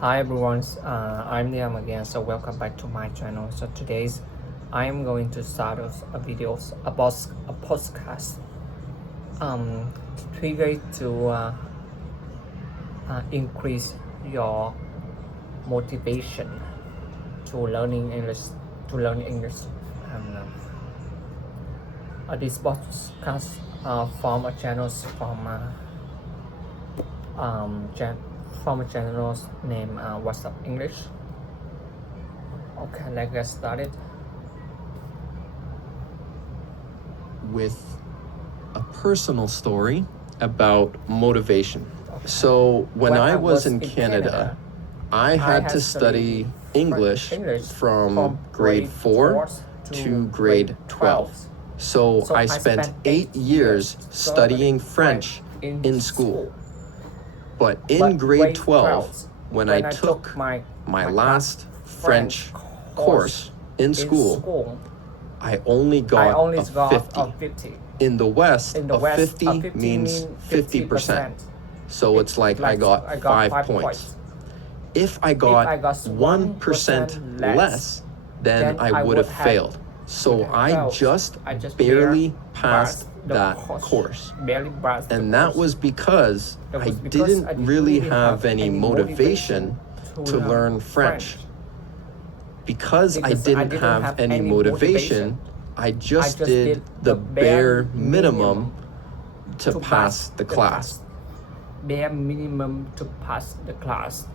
Hi everyone, I'm Liam again, so welcome back to my channel. So today's I'm going to start a video about a podcast three ways to increase your motivation to learning English to learn English. And this podcast from a channels from a channel's name What's Up English. Okay, let's get started. With a personal story about motivation. So when I was in Canada, I had to study English from grade 4 to grade 12. So I spent 8 years studying French in school. But in grade 12, when I took my last French course in school, I only got a 50. In the West, a 50 means 50%. So it's like I got 5 points. If I got 1% less, then I would have failed. So I just barely passed that course. And that was because I didn't really have any motivation to learn French. Because I didn't have any motivation, I just did the bare minimum to pass the class. Bare minimum to pass the class.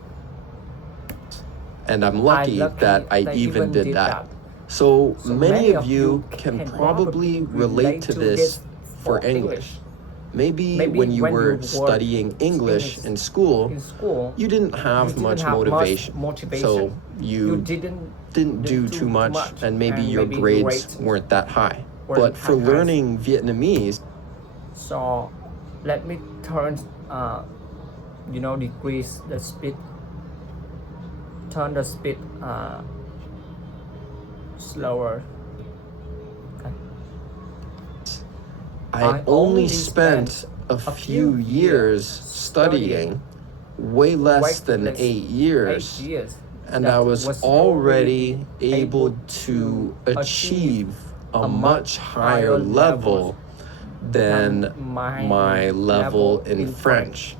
And I'm lucky that I even did that. So many of you can probably relate to this for English. Maybe when you were studying English in school, you didn't have much motivation. So you didn't do too much, and maybe your grades weren't that high. But for learning Vietnamese, so let me turn decrease the speed, turn the speed slower. Okay. I only spent a few years studying, way less than 8 years, and I was already able to achieve a much higher level than my level in French.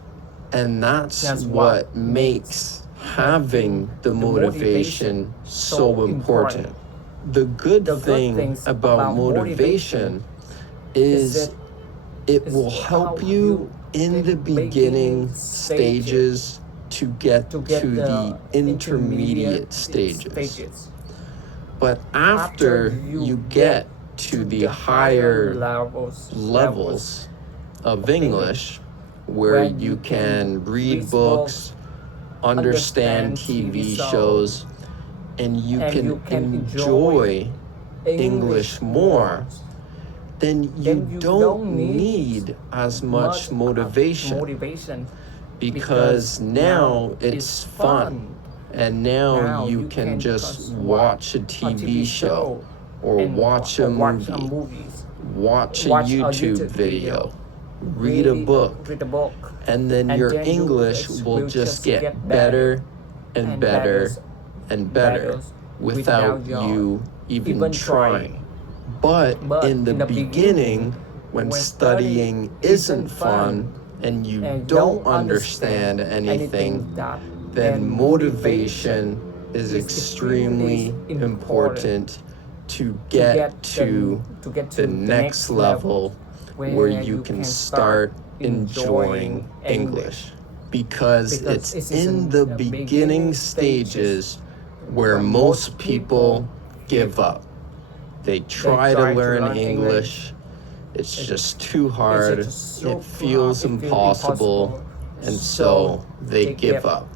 And that's what makes having the motivation so important. The good thing about motivation is it will help you in the beginning stages to get to the intermediate stages. But after you get to the higher levels of English, where you can read books, understand TV shows, and you can enjoy English more, then you don't need as much motivation, because now it's fun, and now you can just watch a TV show or watch a movie, watch a YouTube video, read a book, and then your English will just get better and better and better without you even trying. But in the beginning, when studying isn't fun and you don't understand anything, then motivation is extremely important to get to the next level where you can start enjoying English. Because it's in the beginning stages where most people give up. They try to learn English, it's just too hard, it feels impossible, and so they give up.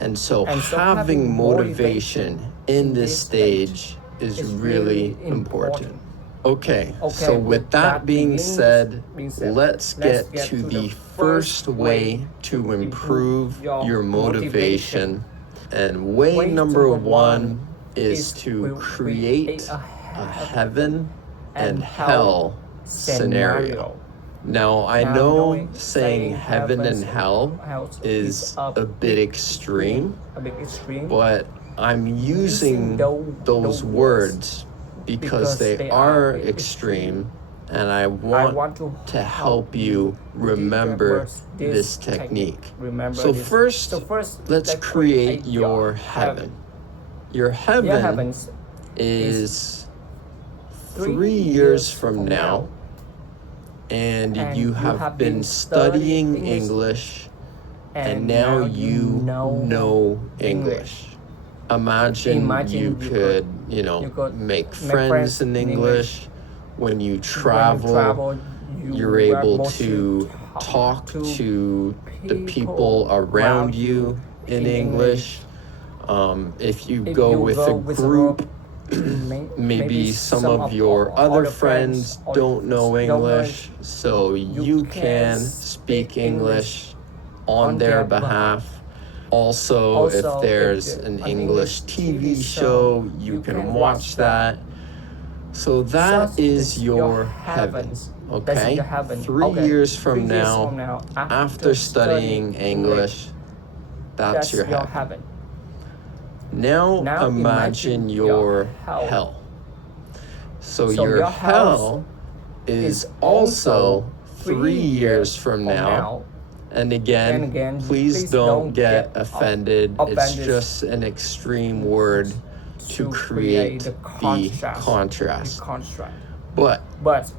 And so having motivation in this stage is really important. Okay, so with that being said, let's get to the first way to improve your motivation. And way number 1 is to create a heaven and hell scenario. Now, I Now, know knowing saying heaven and hell is a bit extreme, but I'm using those words because they are extreme, and I want to help you remember this technique. So first, let's create your heaven. Your heaven is 3 years from now, and you have been studying English, and now you know English. Imagine you could, make friends in English. When you travel, you're able to talk to the people around you in English. If you go with a group, maybe some of your other friends don't know English, so you can speak English on their behalf. Also, if there's an English TV show, you can watch that. So that is your heaven, okay? 3 years from now, after studying English, that's your heaven. Now imagine your hell. So your hell is also 3 years from now. And again, please don't get offended. It's just an extreme word to create the contrast. But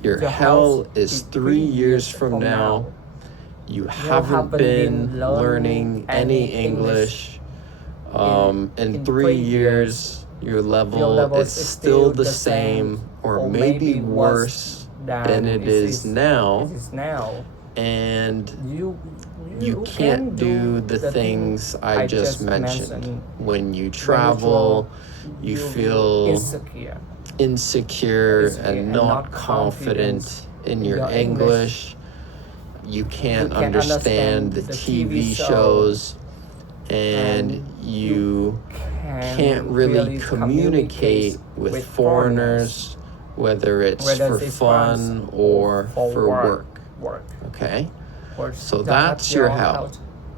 your hell is 3 years from now. You haven't been learning any English. In 3 years, your level is still the same or maybe worse than it is now. And you can't do the things I just mentioned. When you travel, you feel insecure and not confident in your English. You can't understand the TV shows, and you can't really communicate with foreigners, whether it's for fun or for work. Okay? So that's your hell.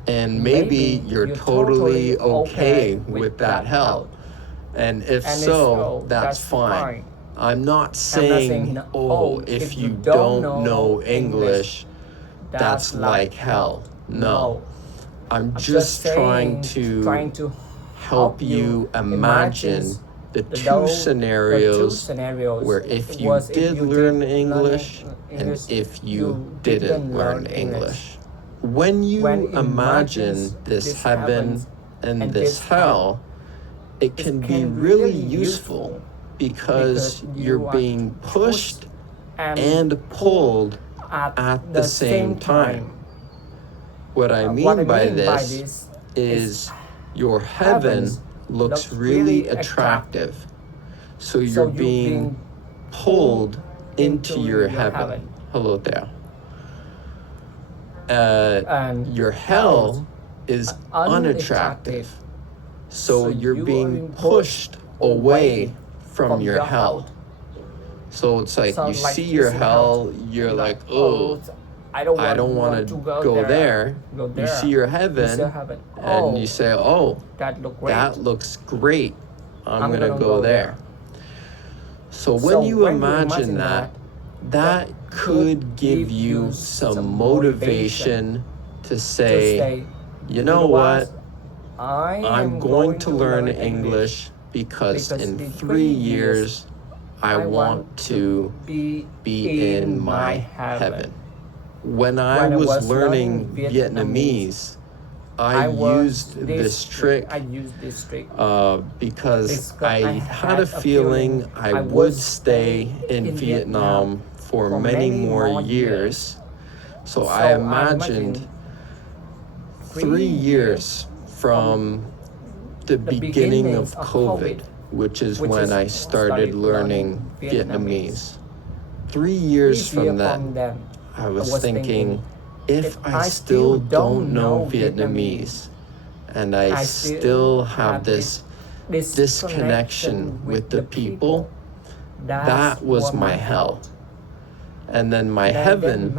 And maybe you're totally okay with that hell. And if so, that's fine. I'm not saying, if you don't know English, that's like hell. No. I'm just trying to help you imagine the two scenarios where if you did learn English and if you didn't learn English. When you imagine this heaven and this hell, it can be really useful because you're being pushed and pulled at the same time. What I mean by this is your heaven looks really attractive. So you're being pulled into your heaven. Hello there. Your hell is unattractive. So you're being pushed away from your hell. So it's like you see your hell, you're like, I don't want to go there. You see your heaven, and you say, that looks great. I'm going to go there. So when you imagine that could give you some motivation to say, you know what? I'm going to learn English because in 3 years, I want to be in my heaven. When I was learning Vietnamese, I used this trick because I had a feeling I would stay in Vietnam for many more years. So I imagined 3 years from the beginning of COVID, which is when I started learning Vietnamese. 3 years from then, I was thinking, if I still don't know Vietnamese and I still have this disconnection with the people, that was my hell. And then my heaven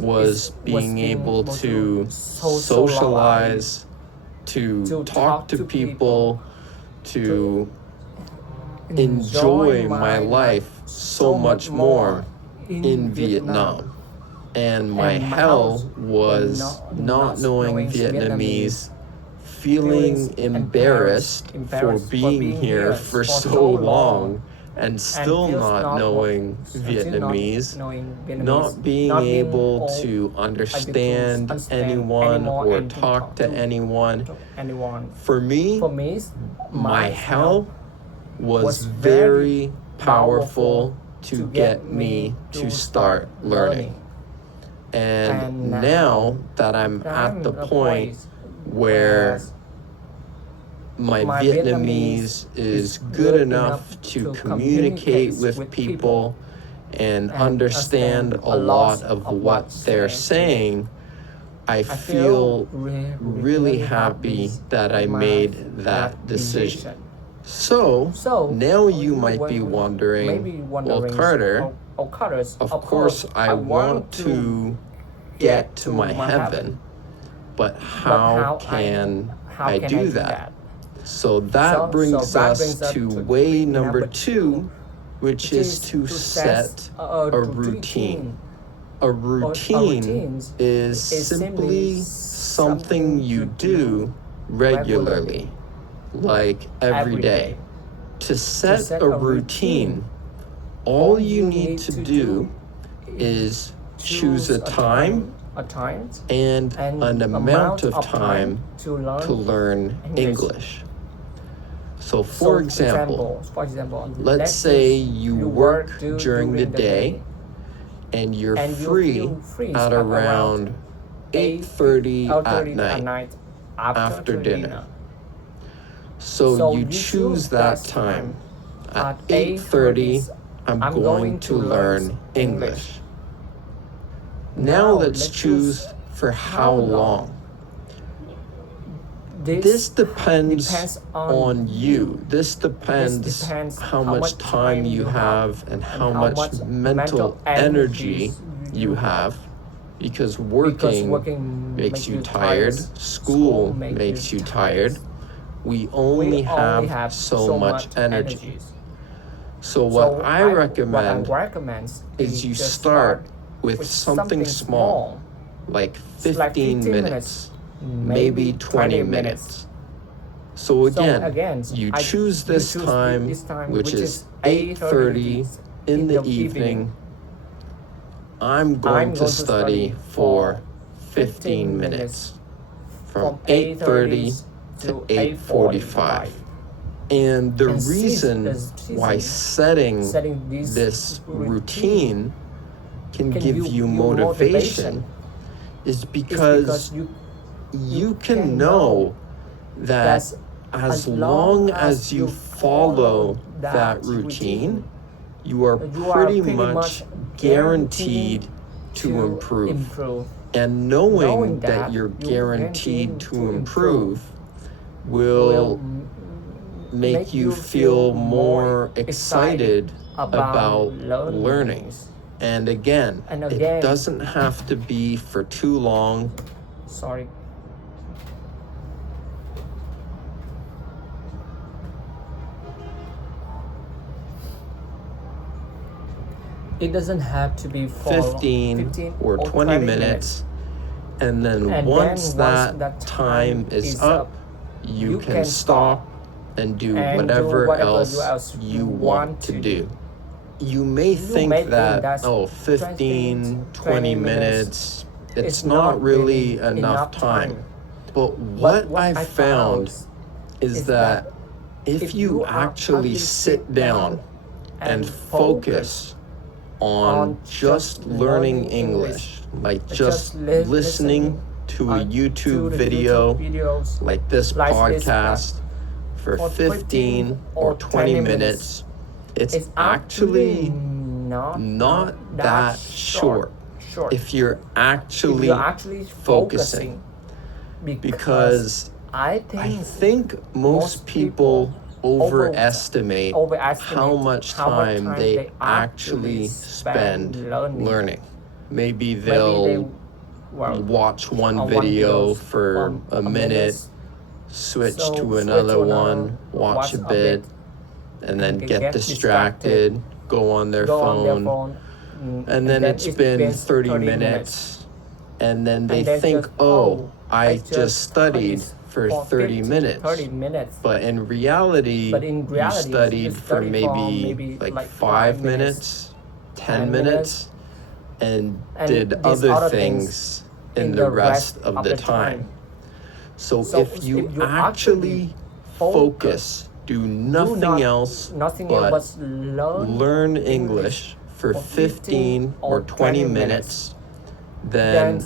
was being able to socialize, to talk to people, to enjoy my life so much more in Vietnam. And my hell was not knowing Vietnamese, feeling embarrassed for being here for so long, and still not knowing Vietnamese, not being able to understand anyone or talk to anyone. For me, my hell was very powerful to get me to start learning. And now that I'm at the point where my Vietnamese is good enough to communicate with people and understand a lot of what they're saying, I feel really happy that I made that decision. So now you might be wondering, well, Carter, of course I want to get to my heaven, but how can I do that? So that brings us to way number 2, which is to set a routine. A routine is simply something you do regularly, like every day. To set a routine, all you need to do is choose a time and an amount of time to learn English. So for example, let's say you work during the day and you're free at around 8:30 at night after dinner. So you choose that time. At 8:30, I'm going to learn English. Now let's choose for how long. This depends on you. This depends how much time you have and how much mental energy you have, because working makes you tired, school makes you tired. We only have so much energy. So what I recommend is you start with something small, like 15 minutes, maybe 20 minutes. So again, you choose this time, which is 8:30 in the evening. I'm going to study for 15 minutes, from 8:30 to 8:45. And the reason why setting this routine can give you motivation is because you can know that as long as you follow that routine, you are pretty much guaranteed to improve. And knowing that you're guaranteed to improve will make you feel more excited about learning. And again, it doesn't have to be for too long. Sorry. It doesn't have to be for 15 or 20 minutes. And then once that time is up, you can stop and do whatever else you want to do. You may think that, 15, 20 minutes, it's not really enough time. But what I've found is that if you actually sit down and focus on just learning English, like just listening to a YouTube video like this podcast for 15 or 20 minutes, it's actually not that short if you're actually focusing. Because I think most people overestimate how much time they actually spend learning. Maybe they'll watch one video for a minute, switch to another one, watch a bit, and then get distracted, go on their phone, and then it's been 30 minutes, and then they think, oh, I just studied for 30 minutes. But in reality, you studied for maybe like 5 minutes, 10 minutes, and did other things in the rest of the time. So if you actually focus, do nothing else but learn English for 15 or 20 minutes, then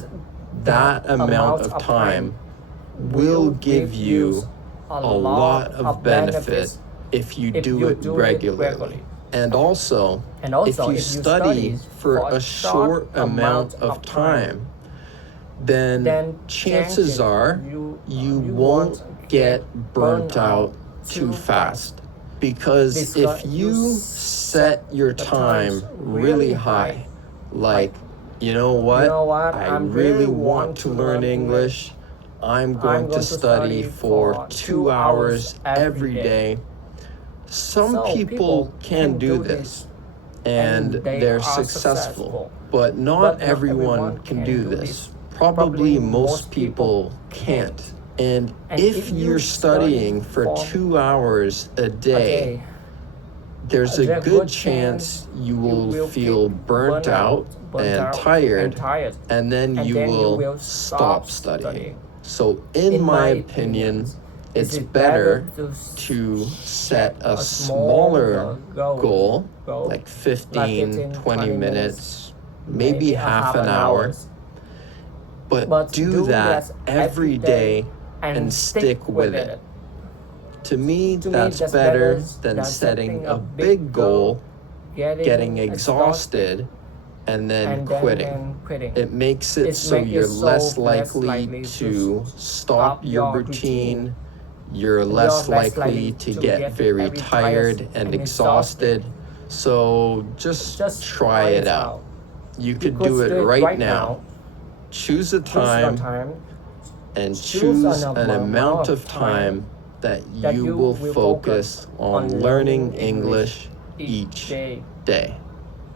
that amount of time will give you a lot of benefit if you do it regularly. And also, if you study for a short amount of time, then chances are you won't get burnt out too fast. Because if you set your time really high, like, you know what, I really want to learn English, I'm going to study for 2 hours every day. Some people can do this, and they're successful, but not everyone can do this. Probably most people can't. And if you're studying for 2 hours a day, there's a good chance you will feel burnt out and tired, and then you will stop studying. So in my opinion, it's better to set a smaller goal, like 15, 20 minutes, maybe half an hour, but do that every day and stick with it. To me, that's better than setting a big goal, getting exhausted, and then quitting. It makes it so you're less likely to stop your routine, you're less likely to get very tired and exhausted. So just try it out. You could do it right now. Choose a time and choose an amount of time that you will focus on learning English each day.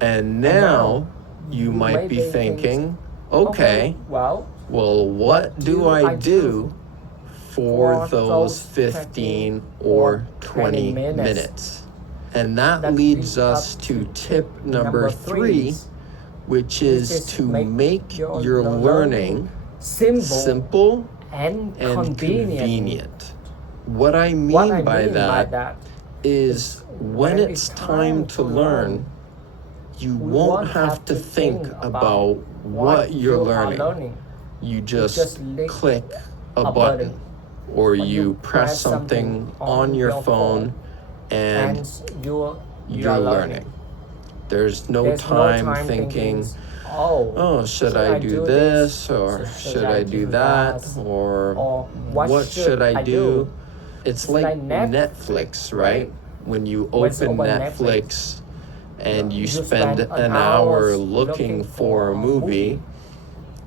And now you might be thinking, okay, well, what do I do for those 15 or 20 minutes? And that leads us to tip number 3, which is to make your learning simple and convenient. What I mean by that is when it's time to learn, you won't have to think about what you're learning. You just click a button, or you press something on your phone and you're learning. There's no time thinking, oh, should I do this, or should I do that, or what should I do? It's like Netflix, right? When you open Netflix and you spend an hour looking for a movie,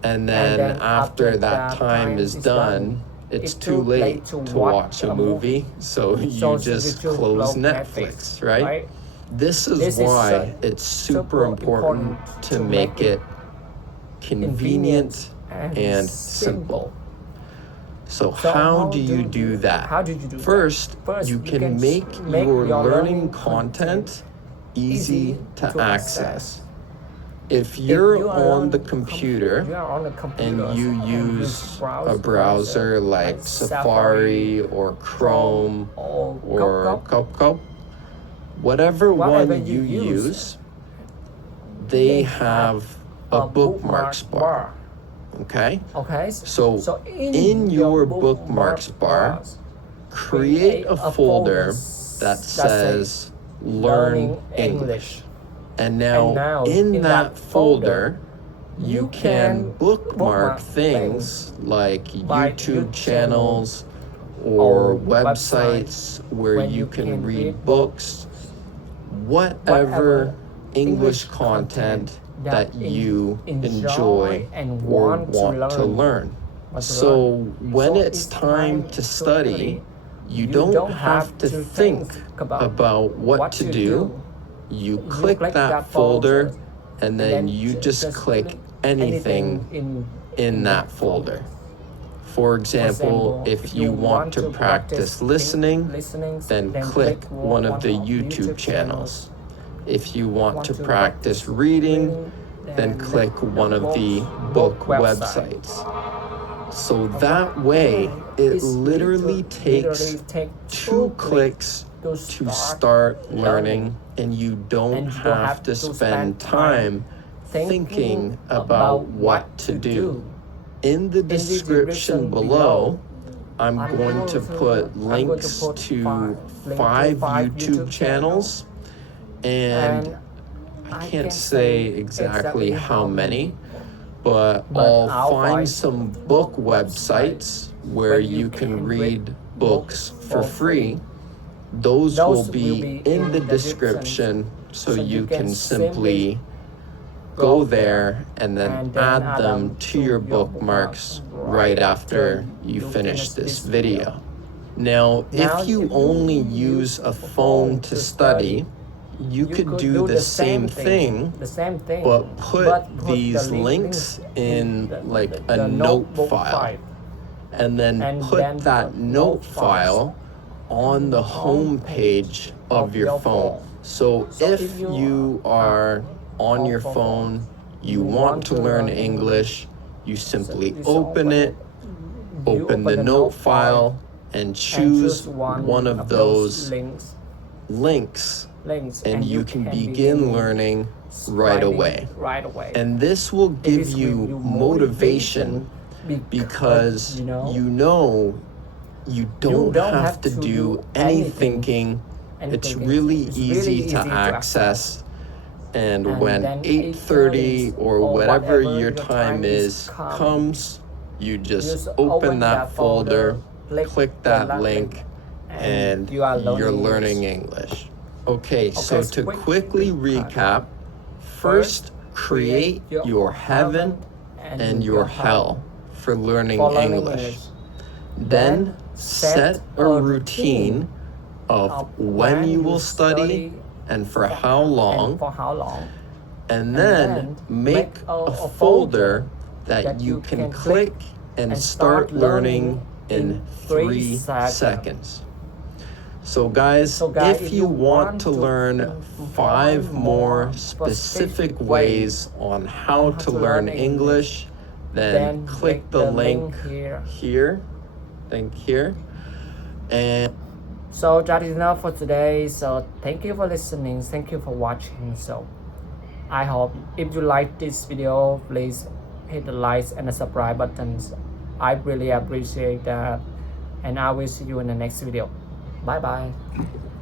and then after that time is done, it's too late to watch a movie, so you just close Netflix, right? This is why it's super important to make it convenient and simple. So how do you do that? First, you can make your learning content easy to access. If you're on the computer and you use a browser like Safari or Chrome or whatever one you use, they have a bookmarks bar. Okay? So in your bookmarks bar, create a folder that says Learn English. And now in that folder, you can bookmark things like YouTube channels or websites where you can read books, whatever English content that you enjoy or want to learn. So when it's time to study, you don't have to think about what to do. You click that folder and then you just click anything in that folder. For example, if you want to practice listening, then click one of the YouTube channels. If you want to practice reading, then click one of the book websites. So that way, it literally takes 2 clicks to start learning, and you don't have to spend time thinking about what to do. In the description below, I'm going to put links to 5 YouTube channels, and I can't say exactly how many, but I'll find some book websites where you can read books for free. Those will be in the description, so you can simply go there and then add them to your bookmarks right after you finish this video. Now, if you only use a phone to study, you could do the same thing, but put these links in like a note file, and then put that note file on the home page of your phone. So if you are on your phone, you want to learn English, you simply open it, open the note file, and choose one of those links, and you can begin learning right away. And this will give you motivation because you know you don't have to do any thinking. It's really easy to access. And when 8:30 or whatever your time is comes, you just open that folder, click that link, and you're learning English. Okay, so to quickly recap, first create your heaven and your hell for learning English. Then set a routine of when you will study and for how long, and then make a folder that you can click and start learning in 3 seconds. So guys, if you want to learn 5 more specific ways on how to learn English, then click the link here, and so that is enough for today. So thank you for listening, thank you for watching. So I hope if you like this video, please hit the like and the subscribe buttons. I really appreciate that, and I will see you in the next video. Bye bye.